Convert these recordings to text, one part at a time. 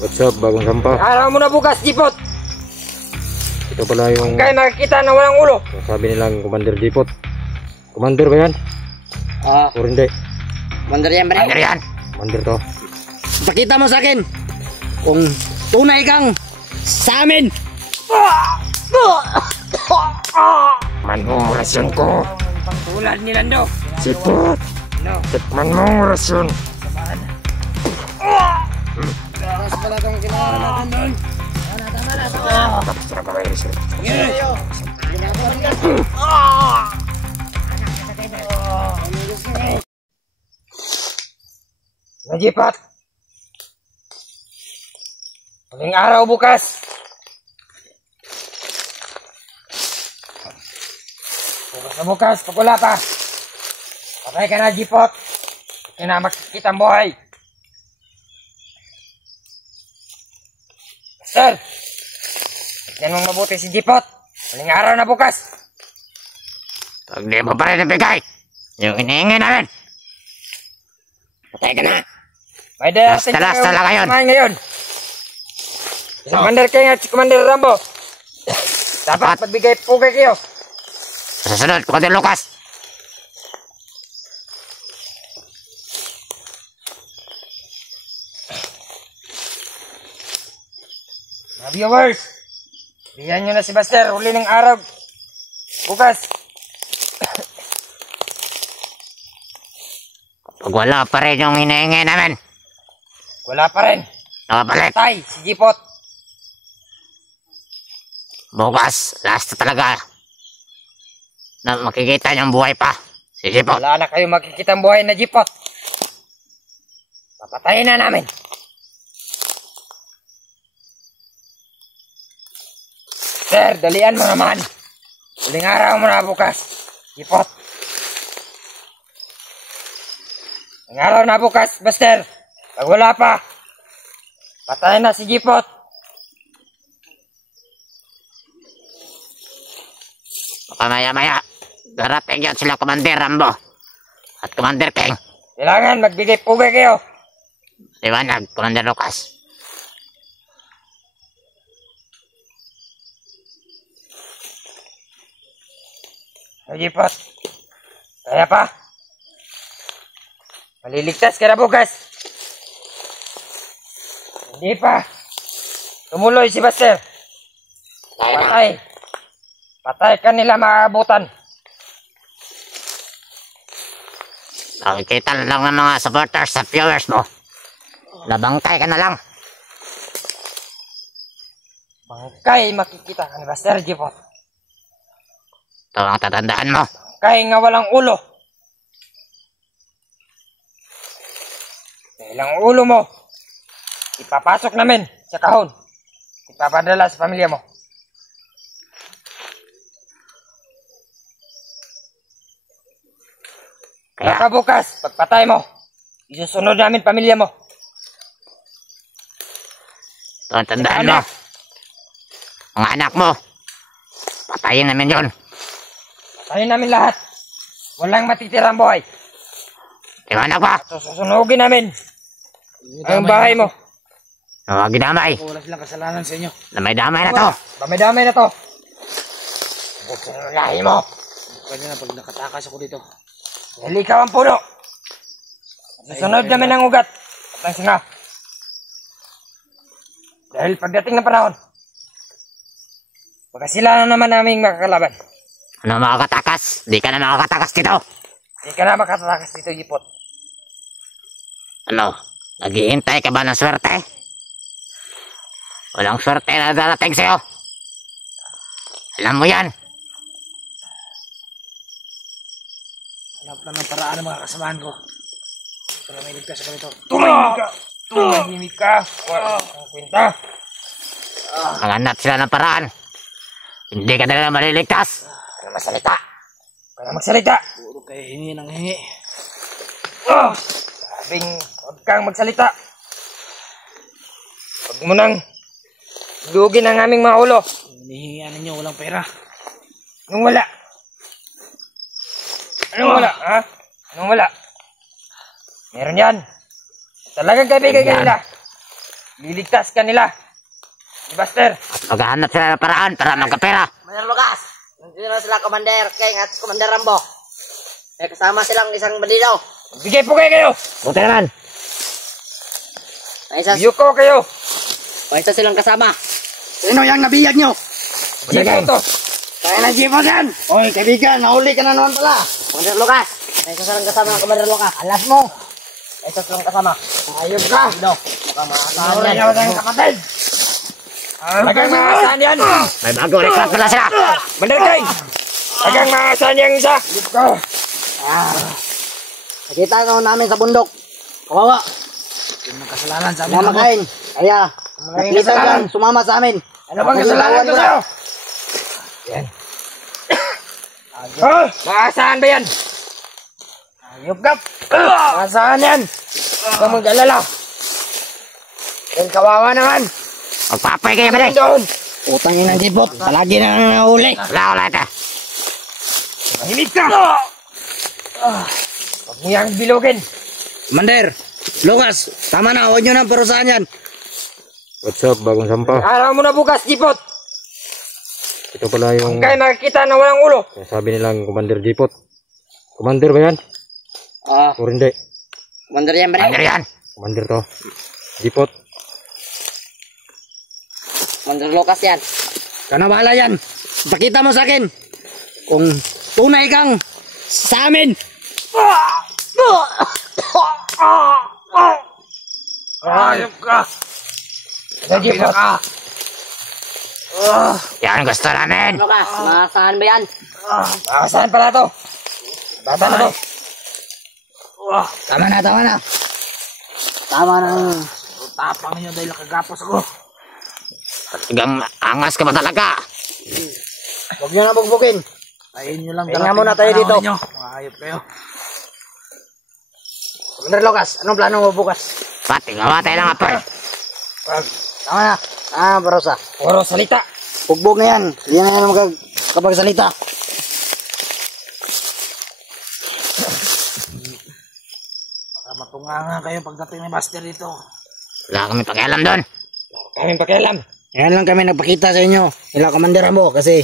What's up, bagong sampa? Araw mo na bukas, Jipot. Ito pala yung Kaya makikita na walang ulo. sabi nilang Commander Jipot. Commander ba yan? O hindi? Commander yan, Commander yan. Commander to. Pakita mo sa akin kung tunay kang sa amin. Man mo ang rasyon ko. Pagtulad ni Lando. Jipot. Tikman mo ang rasyon. Mas pala kang kinaharan natin doon. Tapos na kaway rasyon. Jipot. Huling araw bukas. Bukas na bukas, pag wala pa. Patay ka na, Jipot. Hindi na makikita ang buhay. Sir, tignan mong mabuti si Jipot. Huling araw na bukas. Pag di mo pa rin nabigay yung hinihingi namin, patay ka na. May darating Last na lang ngayon. Si Commander King at si Commander Rambo. Dapat magbigay pugay kayo. Sa sunod, Commander Lucas. Mga viewers, bigyan nyo na si Buster. Huli ng araw bukas. Pag wala pa rin yung hinihingi namin, Wala pa rin. nakapalit. Patay si Jipot. Bukas, last na talaga na makikita niyang buhay pa si Jipot. Wala na kayo makikita ang buhay na Jipot. Papatayin na namin. Sir, dalian mo naman. Huling araw mo na bukas. Jipot. Huling araw na bukas, Buster. Pag wala pa, patayin na si Jipot. Baka maya-maya, darating yan sila Commander Rambo at Commander King. Kailangan magbigay pugay kayo. Liwanag, Commander Lucas. Jipot. Kaya pa. Maliligtas ka na bukas. Hindi pa. Tumuloy si Buster. Patay. Patay ka nila maabutan. Nakikita lang ng mga supporters sa viewers mo. Labangkay ka na lang. Bangkay makikita ka ni Buster, Jipot. Ito ang tatandaan mo. Bangkay nga walang ulo. Dahil ang ulo mo, ipapasok namin sa kahon. Ipapadala sa pamilya mo. Kaya, Baka bukas, pagpatay mo, isusunod namin pamilya mo. ito ang tandaan mo. Mga anak mo, patayin namin yun. Patayin namin lahat. Walang matitirang buhay. Liwanag pa. Susunugin namin ang bahay mo. Huwag ginamay. Wala silang kasalanan sa inyo. Damay na to. Damay-damay na to. Buksan ang lahi mo. Pwede na pag nakatakas ako dito. Dahil ikaw ang puno. Susunod namin ang ugat at ang singa. Dahil pagdating ng panahon, baka sila na naman naming makakalaban. Ano makakatakas? Di ka na makakatakas dito. Hindi ka na makatatakas dito, Jipot. Ano? Naghihintay ka ba ng swerte? Walang swerte na darating sa'yo. Alam mo yan. Hanap na ng paraan ng mga kasamahan ko. Para may ligtas ako nito. Tumahimik ka! Tumahimik ka! Walang kwenta. Maghanap sila ng paraan. Hindi ka na maliligtas. Kaya magsalita. Kaya magsalita. Puro kayo hingi ng hingi. Sabing huwag kang magsalita. Huwag mo nang lugin ang aming mga ulo. Hinihingian ninyo, walang pera. Anong wala? Anong wala, ha? Anong wala? Meron yan. Talagang kaibigan ka nila. Liligtas ka nila. Ni Buster. Maghahanap sila ng paraan para magkapera. Commander Lucas, nandito na sila Commander King at Commander Rambo. May kasama silang isang bandido. Bigay po kayo. Buti naman. Yuko kayo. May isa silang kasama. Sino yung nabiyag nyo? Bigay to. Kaya na Jipot yan! Oy, kaibigan, nahuli ka na naman pala! Commander Lucas, may isa silang kasama ng Commander Lucas. Alas mo! May isa silang kasama. Ayos ka! Dino, mukhang maasahan Nahuli yan. na tayong kapatid! Magang maasahan yan. May bago reklat pala sila. Commander King. Magang maasahan yung isa. Nakita na namin sa bundok. Kawawa! Yung kasalanan sa Mga makain. Kaya, nakita lang, sumama sa amin. Ano bang kasalanan ko sa'yo? Yan. Maasahan ba yan? Ayop ka. Maasahan yan. Huwag kang mag-alala. Dahil kawawa naman. Magpapay kayo ba rin? Doon. Utang yun ang Jipot. Palagi na nahuli. Wala ka. Mahimik ka. Huwag mo yung bilogin. Commander, Lucas, tama na. Huwag nyo nang parusahan yan. What's up, bagong sampah? Araw mo na bukas, Jipot. Ito pala yung Kaya makikita na walang ulo. sabi nilang Commander Jipot. Commander ba yan? O hindi? Commander yan ba rin? Ano yan? Commander to. Jipot. Commander Lucas yan. Kanawala yan. Pakita mo sa akin. Kung tunay kang sa amin. Ayop ka. Jipot. Yan gusto namin. Lucas, maasahan ba yan? Maasahan pala to. Bata na to. Tama na, tama na. Tama na. Tapang nyo dahil nakagapos ako. Talagang angas ka ba talaga? Huwag nyo na bugbugin. Ayun nyo lang. Tingnan muna tayo dito. Mga ayop kayo. Commander Lucas, anong plano mo bukas? Pati gamatay lang apay. Tama na. Parusa. Puro salita. Bugbog na yan. Hindi na yan magkapagsalita. Baka matungangan kayo pagdating ni Buster dito. Wala kami pakialam doon. Kaming pakialam. Ngayon lang kami nagpakita sa inyo. Ila Commander Rambo kasi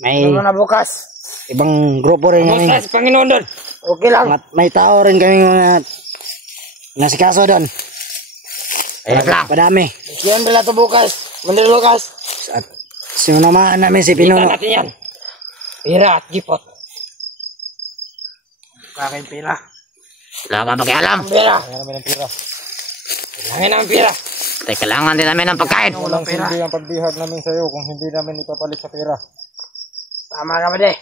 may Ano na bukas? ibang grupo rin kami. Kamusta sa Panginoon doon? Okay lang. May tao rin kami mga nasikaso doon. Ayos lang. Padami. Yan pala ito bukas. Commander Lucas. At sinunamaan namin si Kita Pinuno. natin yan. Pira at Jipot. Kakain pira. Wala kang pakialam. Pira. Kaya namin ang pira. Kailangan namin pira. Tay, kailangan din namin ng pagkain. Walang pira. ang pagbihag namin sa iyo kung hindi namin ipapalit sa pira. Tama ka ba de?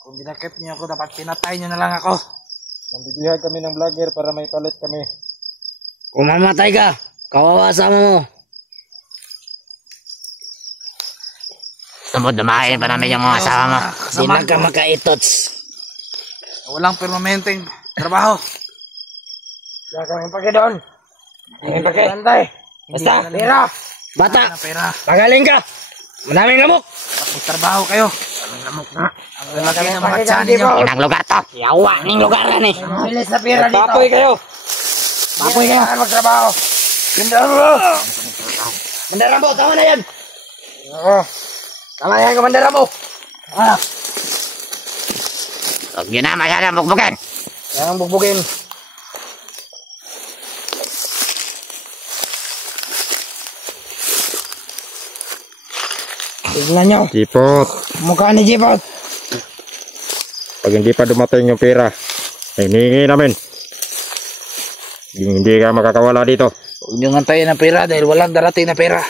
Kung dinakip niyo ako, dapat pinatay niyo na lang ako. Nambibihag kami ng vlogger para may palit kami. Kung mamatay ka, kawawa sama mo. Dumadamahin pa namin yung mga asawa mo. Hindi na ka makaitots. Walang permanenteng trabaho. Wala kami pake doon. Hindi pake. Bantay. Basta, pira. Bata, Ano pera? pagaling ka. Madaming lamok. May trabaho kayo. Ang lamok na. Ang lalaki ng mga tiyan ninyo. Inang lugar to. Yawa ning lugaran eh. Bilis na pira dito. Papoy kayo. Papoy kayo. Ang magtrabaho. Ganda mo. Commander Rambo, tama na yan. Oo. Tama yan, Commander Rambo. Huwag nyo na masyadong bugbugin. Yan ang bugbugin. Tignan nyo. Jipot. Mukha ni Jipot. Pag hindi pa dumating yung pira, hinihingi namin. Hindi ka makakawala dito. Huwag nyo ngantayin ang pera dahil walang darating na pera.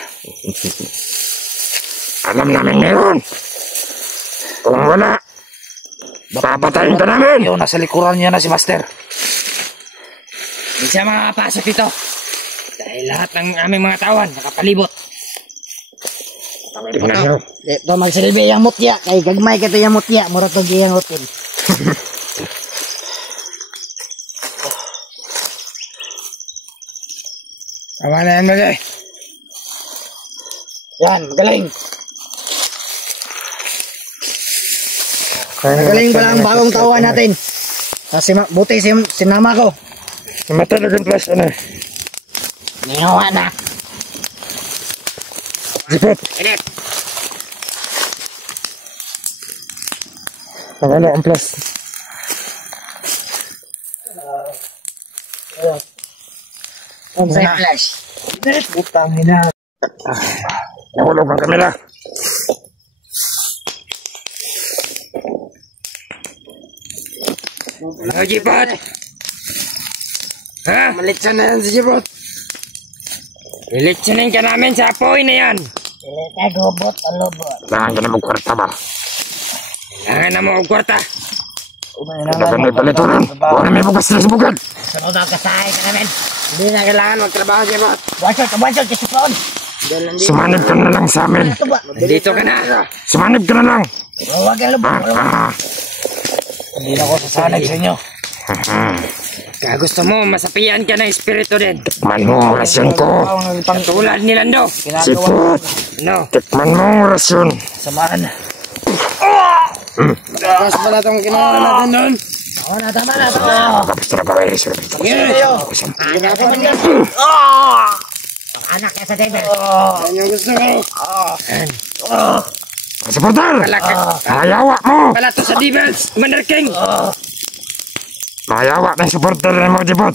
Alam namin meron. Kung wala, papatayin ka namin. Yung nasa likuran niya na si Master. Hindi siya makapasok dito. Dahil lahat ng aming mga tawan nakapalibot. Tingnan nyo. Ito magsilbi yung mutya. Kay gagmay ka ito yung mutya. Muratog yung hotel. Tama na yan, Mali. Yan, magaling. Magaling pala ang bagong tauhan natin. Buti sinama ko. Matalagang plus, ano? Ningawa na. Jipot! Init. Ano ang plus? Sa flash. Butang ina. Nahulog ang kamera. Ano, Jipot? Ha? Malitsan na yan si Jibot. Ilitsinin ka namin sa apoy na yan. Ilita gobot o lobot. Kailangan ka na magkwarta ba? Kailangan na mo ang kwarta. Kailangan may palituran. Huwag na may bukas na sa bukid. Sunod ang kasahay ka namin. Hindi na kailangan magtrabaho Jibot. Buwansol, kisipon. Sumanib ka na lang sa amin. Dito ka na. Sumanib ka na lang. Huwag ang lubog. Hindi na ako sasanay sa inyo. Kaya gusto mo, masapian ka ng espiritu din. Tikman mo ang rasyon ko. Tulad ni Lando. Sipot. No. Tikman mo ang rasyon. Samaan. Tapos pala itong kinuha natin doon. Oo na, tama na. Tapos na ba kayo sir? Anak niya sa table. Yan yung gusto ko. Supporter! Mayawa mo! Pala to sa Devils, Commander King. Mayawa na yung supporter na mo, Jibot.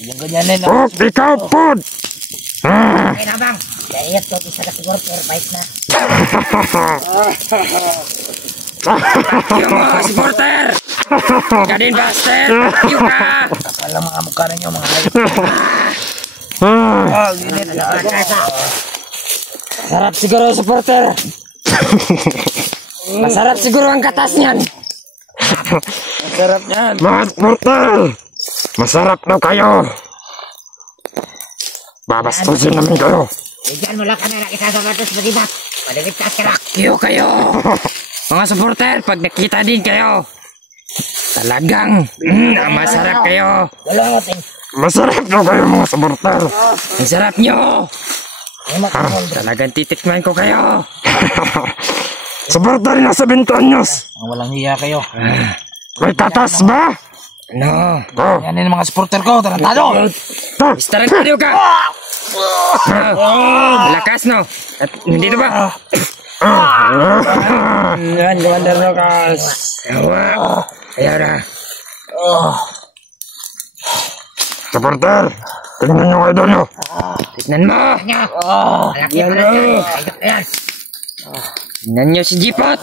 Yung ganyanin na. Puk, ikaw, Pud! Okay na bang? Kaya ito, isa ka siguro fair fight na. Yung mga supporter. Ka din, Buster. Yung ka. Kapal mga mukha ninyo mga hayop. Ginit. Sarap siguro, supporter. Masarap siguro ang katas niyan. Sarap yan. Mga supporter! Masarap na kayo! Babastusin namin kayo. Bigyan mo lang kami ng isa sa batos madibat. Maligtas ka lang. Kayo. Mga supporter, pag nakita din kayo, talagang masarap kayo. Dalawang oting. Masarap na kayo, mga supporter. Ang sarap nyo. Talagang titikman ko kayo. Supporter na sa Bintanyos. Ang walang hiya kayo. May tatas ba? Ano? Oh, Yan yung mga supporter ko. Tarantado. Tarantado ka! Malakas, no? At dito ba? Yan, Commander Lucas. Ayaw na. supporter! Tingnan nyo idol nyo. Tignan mo. Yan o. Ayan. Tignan nyo si Jipot.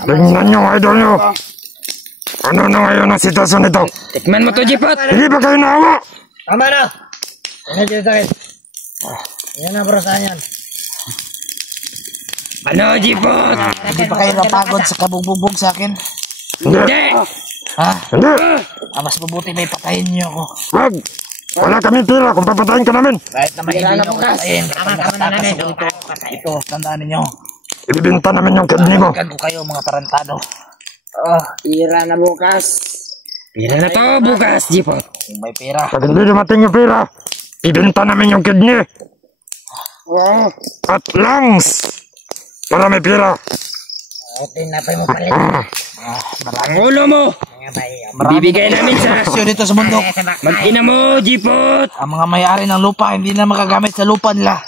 Tingnan nyo idol nyo. Ano na ngayon ang sitwasyon nito? Tikman mo to, Jipot. Hindi ba kayo naawa? Tama na. Ano dito sa akin? Yan na bro, saan yan? Ano, Jipot? Hindi pa kayo napagod sa kabugbubog sa akin? Hindi. Ha? Hindi! Mas mabuti may patayin niyo ako. Wag! Wala kami pira kung papatayin ka namin. Kahit na may hindi niyo ako patayin. Tama na namin. Ito, tandaan ninyo. Ibibinta namin yung kidney mo. Gago kayo mga tarantado. Ira na bukas. Pira na to bukas, Jipot. Kung may pera. Pag hindi dumating yung pira, ibinta namin yung kidney. At lungs. Para may pira. Tinapay mo palit. Ang ulo mo. Bibigay namin sa Presyo dito sa bundok. mag-ina mo, Jipot. Ang mga may-ari ng lupa hindi na makagamit sa lupa nila.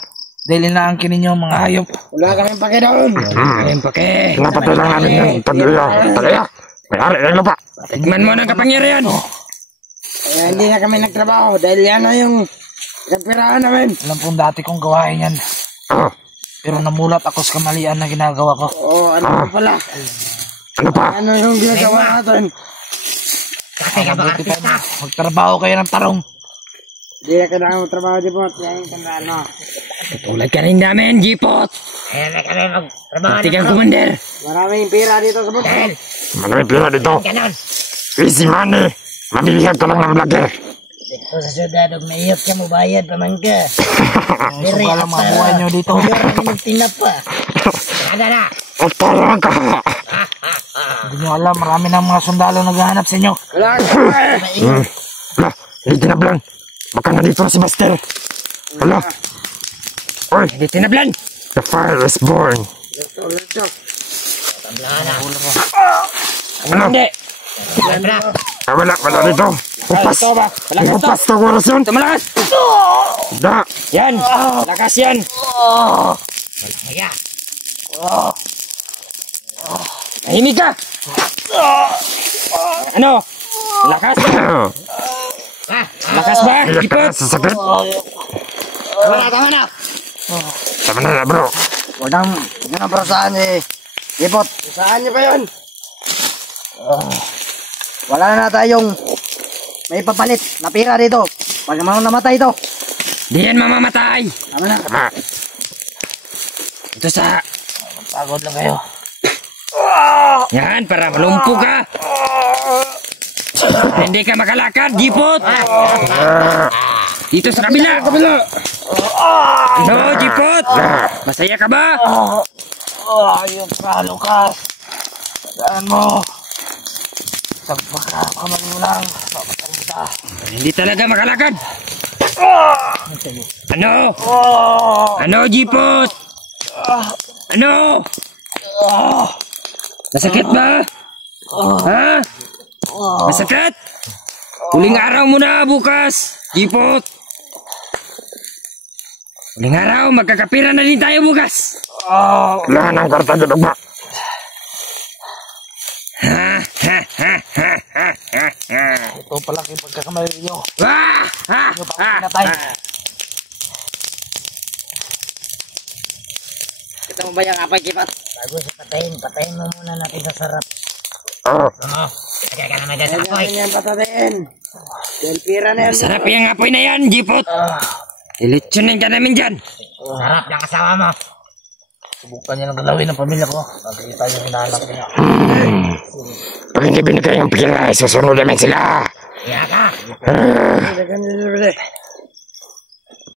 Dahil inaangkin ninyo mga hayop. Wala kaming pake doon. Ayun pa ke. Pinapatay lang namin yung tagaya. May-ari ng lupa. Tikman mo ng kapangyarihan. Kaya hindi na kami nagtrabaho dahil yan na yung kapirahan namin. Alam kong dati kong gawain yan. Oh, Pero namulat ako sa kamalian na ginagawa ko. Ano pa pala? ano pa? Ano yung ginagawa natin? Mabuti pa magtrabaho kayo ng tarong. Hindi na kailangan magtrabaho di po. Yan yung tandaan mo. Tulad ka rin namin, Jipot. Ayan na kami magtrabaho. Tigang commander. Maraming pira dito sa bundok. Marami pira dito. Ganon. Easy money. Mamilihan ka lang ng vlogger. Dito sa syudad, huwag naiyot ka mo bayad pa man ka. Gusto ka lang mga buhay nyo dito. Huwag na magtinap pa. Kada na. O talaga. Hindi nyo alam, marami ng mga sundalo naghahanap sa inyo. Wala Wala, hindi tinablan. Baka nandito na si Buster. Wala. Oy, Hindi tinablan. the fire is born. Ano? Ano? Hindi. Wala dito. Kupas. Ito ba? Malakas to. Kupas to oras yun. Ito malakas. Da. Yan. Lakas yan. Kaya. Tahimik ka. Ano? Lakas ba? Lakas ba? Jipot. Sasakit. Tama na. Tama na bro. Huwag nang parasahan eh. Ipot. Saan niyo ba yun? Wala na tayong may papalit na pira dito. Pag naman namatay ito. Di yan mamamatay. Tama na. Tama. Ito sa... Pagod lang kayo. Yan, para malumpo ka. Hindi ka makalakad, Jipot. Dito sa kabila. No, Jipot. Masaya ka ba? Ayun ka, Lucas. Saan mo? Sagpagkakamali mo lang. Papatay kita. Hindi talaga makalakad. Ano? Ano, Jipot? Ano? Masakit ba? Ha? Masakit? Huling araw mo na bukas, Jipot. Huling araw, magkakapira na din tayo bukas. Wala nang karta dito ba? Ito pala yung pagkakamali niyo. Kita mo ba yung apay, Jipat? Bago siya patayin mo muna natin sa sarap. Oo. Tagay ka naman dyan sa apoy. Yan patayin. Dahil pira na yan. Sarap yung apoy na yan, Jipot. Ilitsunin ka namin dyan. Harap ng asawa mo. Subukan niya ng galawin ng pamilya ko. Nakikita niyo hinahanap niya. Pag hindi binigay ang pira, susunod namin sila. Iya ka. Ganyan,